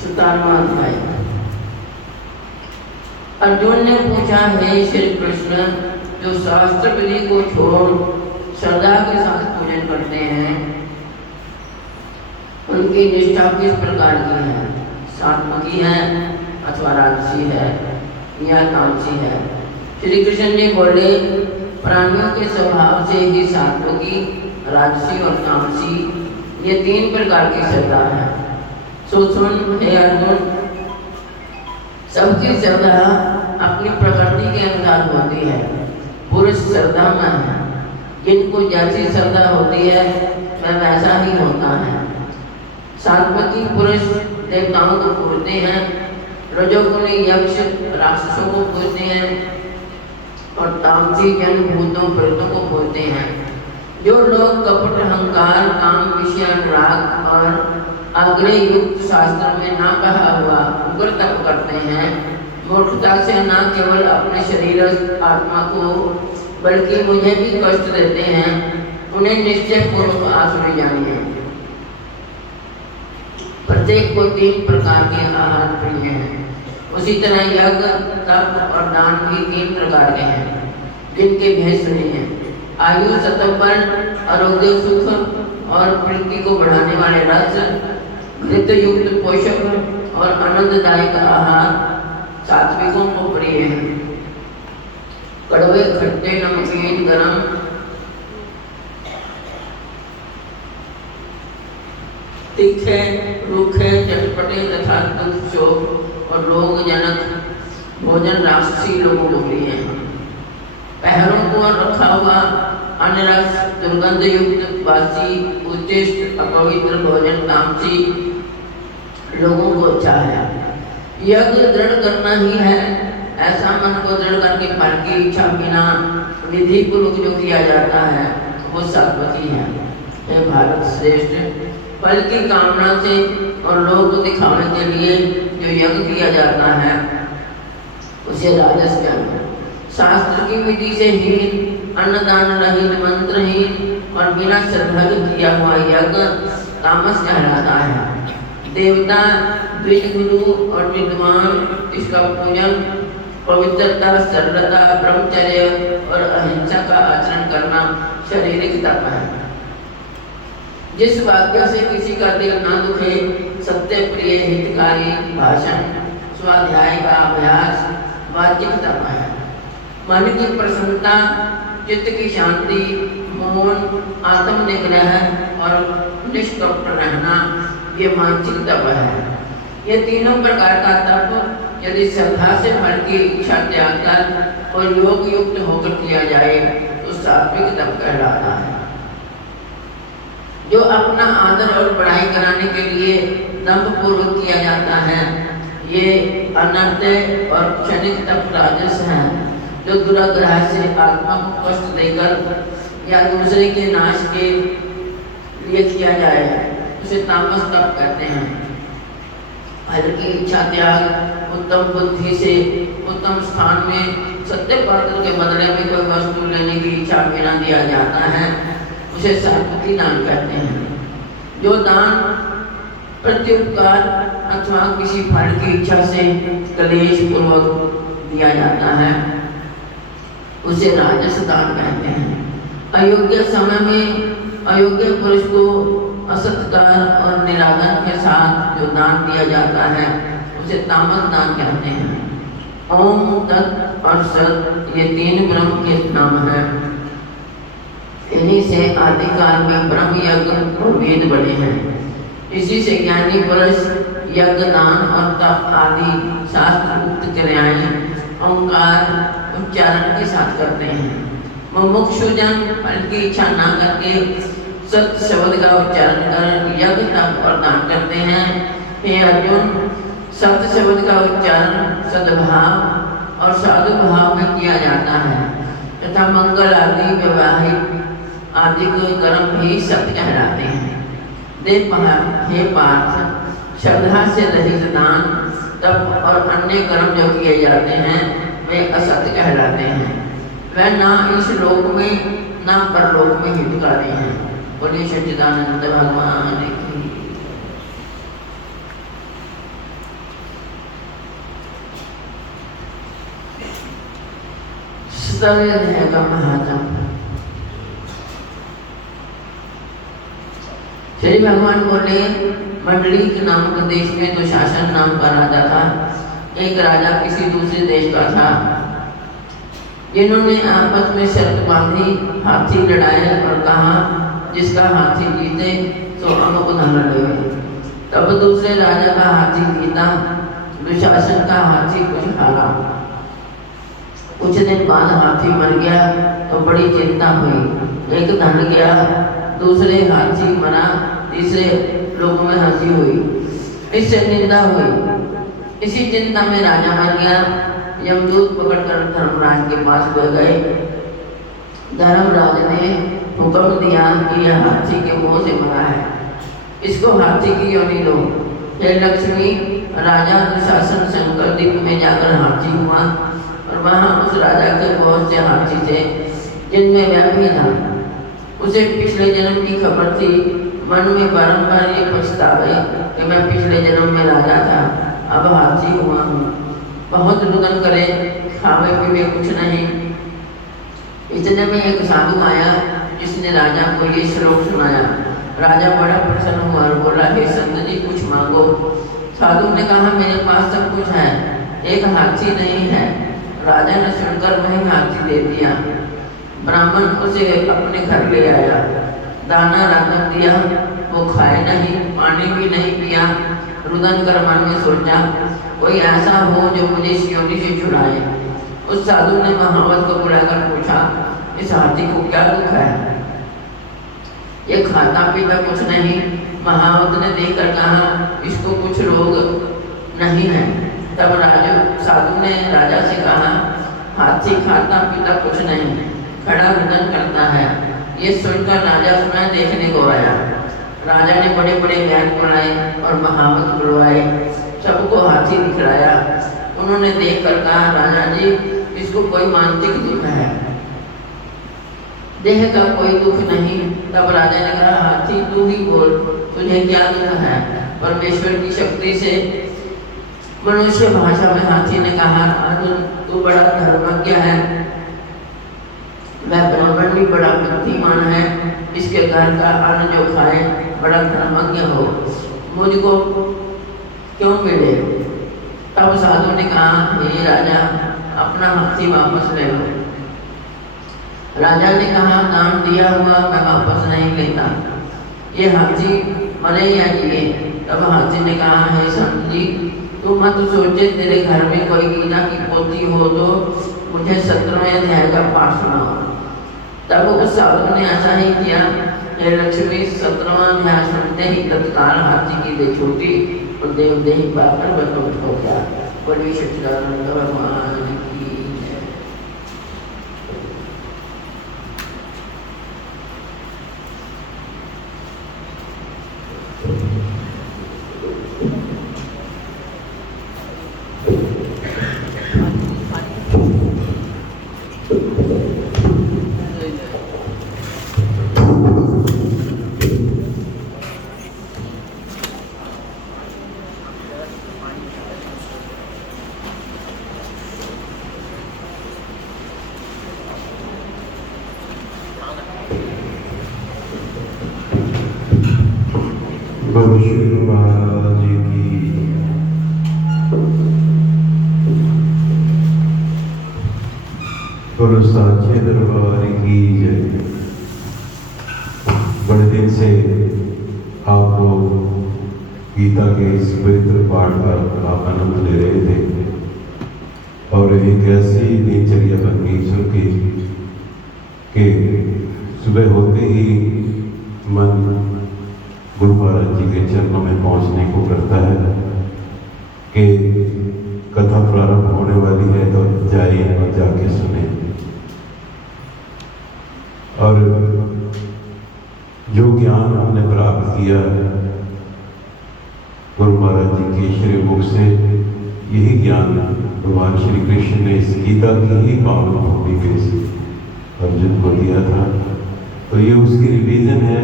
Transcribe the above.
17वां अध्याय। अर्जुन ने पूछा, हे श्री कृष्ण, जो शास्त्र विधि को छोड़ श्रद्धा के साथ पूजन करते हैं उनकी निष्ठा किस प्रकार की है? सात्विकी है अथवा राजसी है या तामसी है? श्री कृष्ण जी बोले, प्राणियों के स्वभाव से ही सात्विकी, राजसी और तामसी ये 3 प्रकार की श्रद्धा है। सो सुन हे अर्जुन, सबकी श्रद्धा अपनी प्रकृति के अनुसार होती है। पुरुष श्रद्धा में है, जिनको जैसी श्रद्धा होती है वह वैसा ही होता है। सात्विकी पुरुष देवताओं को पूजते हैं, रजोगुणी यक्ष राक्षसों को पूजते हैं और तामसी जन भूतों प्रेतों को पूजते हैं। जो लोग कपट, अहंकार, काम, विषय, अनुराग और आग्रह युक्त शास्त्र में ना कहा हुआ उग्र तप करते हैं, मूर्खता से न केवल अपने शरीर आत्मा को बल्कि मुझे भी कष्ट देते हैं, उन्हें निश्चय पूर्वक आसुरी जानिए। प्रत्येक को 3 प्रकार के आहार प्रिय हैं। उसी तरह यज्ञ, तप और दान भी 3 प्रकार के हैं, जिनके भेद सुनिए। आयु, सत्वबल, आरोग्य, सुख और प्रीति को बढ़ाने वाले रस, घृत युक्त पोषक और आनंददायक आहार सात्विकों को प्रिय है। कड़वे, खट्टे, नमकीन, गरम, तीखे, रूखे, चटपटे तथा दुख, शोक और रोगजनक भोजन राक्षसी लोगों को प्रिय है। पैरों को रखा हुआ अनरस, दुर्गंध युक्त, बासी, उच्चिष्ट, अपवित्र भोजन तामसी लोगों को अच्छा है। यज्ञ दृढ़ करना ही है, ऐसा मन को दृढ़ करके फल की इच्छा बिना विधि पूर्वक जो किया जाता है वो सात्विकी है। हे भारत श्रेष्ठ, फल की कामना से और लोग को दिखाने के लिए जो यज्ञ किया जाता है उसे राजस कहते हैं। शास्त्र की विधि से हीन, अन्नदान रहित, मंत्रहीन और बिना श्रद्धा के किया हुआ यज्ञ तामस कहलाता है। देवता, द्विज गुरु और विद्वान इसका पूजन, पवित्रता, सरलता, ब्रह्मचर्य और अहिंसा का आचरण करना शारीरिक तप है। जिस वाक्य से किसी का दिल न दुखे, सत्य प्रिय, हितकारी भाषण, स्वाध्याय का अभ्यास वाचिक तप है। मन की प्रसन्नता, चित्त की शांति, मौन, आत्म निग्रह और निष्कपट रहना ये मानसिक तप है। ये तीनों प्रकार का तप यदि श्रद्धा से फल की इच्छा त्याग कर और योग युक्त होकर किया जाए तो सात्विक तप कहलाता है। जो अपना आदर और बढ़ाई कराने के लिए दंभ पूर्वक किया जाता है ये अनर्थ और क्षणिक तप राजस है। जो दुराग्रह से आत्मा को कष्ट देकर या दूसरे के नाश के लिए किया जाए उसे तामस तप कहते हैं। फल की इच्छा त्याग, उत्तम बुद्धि से उत्तम स्थान में सत्य पात्र के बदले में कोई वस्तु लेने की इच्छा बिना दिया जाता है उसे सात्विकी दान कहते हैं। जो दान प्रत्युपकार अथवा किसी फल की इच्छा से क्लेश पूर्वक दिया जाता है उसे राजस दान कहते हैं। अयोग्य समय में अयोग्य पुरुष को असत्कार और निरादर के साथ जो दान दिया जाता है उसे तामस दान कहते हैं। ओम, तत् और सत ये 3 ब्रह्म के नाम हैं। इन्हीं से आदिकाल में ब्रह्म यज्ञ और वेद बने हैं। इसी से ज्ञानी पुरुष यज्ञ, दान और तप आदि शास्त्र उक्त क्रियाएं ओंकार उच्चारण के साथ करते हैं। मुमुक्षु जन फल की इच्छा न करके सत्य शब्द का उच्चारण कर यज्ञ, तप और दान करते हैं। हे अर्जुन, सत्य शब्द का उच्चारण सद्भाव और साधु भाव में किया जाता है तथा मंगल आदि वैवाहिक आदि को कर्म भी सत्य कहलाते हैं। हे पार्थ, श्रद्धा से रहित दान, तप और अन्य कर्म जो किए जाते हैं वे असत्य कहलाते हैं। वह ना इस लोक में ना परलोक में हितकारी हैं। बोलिए सच्चिदानंद भगवान की। स्थल रहेगा महाजन। श्री भगवान बोले, मंडली के नामक देश में दुशासन नाम का राजा था। एक राजा किसी दूसरे देश का था। इन्होंने आपस में शर्त बांधी, हाथी लड़ाए और कहा जिसका हाथी जीते तो अमुक धन लेवे। तब दूसरे राजा का हाथी जीता, दुशासन का हाथी कुछ हारा। कुछ दिन बाद हाथी मर गया तो बड़ी चिंता हुई। एक धन गया, दूसरे हाथी मरा, तीसरे लोगों में हंसी हुई, इससे निंदा हुई। इसी चिंता में राजा मर गया। यमदूत पकड़कर धर्मराज के पास ले गए। धर्मराज ने हुक्म दिया कि यह हाथी के मुंह से मरा है, इसको हाथी की योनि दो। हे लक्ष्मी, राजा दुशासन शंकर द्वीप में जाकर हाथी हुआ और वहाँ उस राजा के बहुत से हाथी थे जिनमें वह भी था। उसे पिछले जन्म की खबर थी। मन में बारंबार ये पछतावे कि मैं पिछले जन्म में राजा था, अब हाथी हुआ हूँ। बहुत रुदन करे, खावे पीवे कुछ नहीं। इतने में एक साधु आया जिसने राजा को ये श्लोक सुनाया। राजा बड़ा प्रसन्न हुआ और बोला, हे संत जी कुछ मांगो। साधु ने कहा, मेरे पास सब कुछ है, एक हाथी नहीं है। राजा ने सुनकर वही हाथी दे दिया। ब्राह्मण उसे अपने घर ले आया, दाना राजन दिया, वो खाए नहीं, पानी भी नहीं पिया। रुदन कर मन में सोचा, कोई ऐसा हो जो मुझे योनि से छुड़ाए। उस साधु ने महावत को बुलाकर पूछा, इस हाथी को क्या दुख है? ये खाता पीता कुछ नहीं। महावत ने देखकर कहा, इसको कुछ रोग नहीं है। तब साधु ने राजा से कहा, हाथी खाता पीता कुछ नहीं, खड़ा रुदन करता है। ये सुनकर राजा स्वयं देखने को आया। राजा ने बड़े बड़े वैद्य बुलाए और महावत बुलवाए, सबको हाथी दिखलाया। उन्होंने देखकर कहा, राजा जी इसको कोई मानसिक दुख है, देह का कोई दुख नहीं। तब राजा ने कहा, हाथी तू ही बोल, तुझे क्या दुख है? परमेश्वर की शक्ति से मनुष्य भाषा में हाथी ने कहा, अर्जुन तू बड़ा धर्मज्ञ है, वह ब्राह्मण भी बड़ा बुद्धिमान है, इसके घर का अन्न जो खाए बड़ा धर्मज्ञ हो, मुझको क्यों मिले? तब साधु ने कहा, हे राजा अपना हाथी वापस ले लो। राजा ने कहा, दान दिया हुआ मैं वापस नहीं लेता, ये हाथी मरे या जिए। तब हाथी ने कहा, हे संत जी तू मत सोचे, तेरे घर में कोई गीता की पोथी हो तो मुझे 17वें अध्याय का पाठ सुनाओ। तब उस साधु ने ऐसा ही किया। हे लक्ष्मी, 17वां अध्याय सुनते ही तत्काल हाथी की देह छूटी और देवदेही पाकर बतौर हो गया। बोलिए सच्चिदानंद भगवान की जय। बोलो साचे दरबार की जय। बड़े दिन से आप लोग गीता के इस पवित्र पाठ का आनंद ले रहे थे और एक ऐसी दिनचर्या बन गई ईश्वर की कि सुबह होते ही मन गुरु महाराज जी के चरणों में पहुंचने को करता है कि कथा प्रारंभ होने वाली है तो जाइए और जाके सुने। और जो ज्ञान हमने प्राप्त किया गुरु महाराज जी के श्री मुख से, यही ज्ञान भगवान श्री कृष्ण ने इस गीता की ही पावन भूमि पे अर्जुन को दिया था। तो ये उसकी रिवीजन है।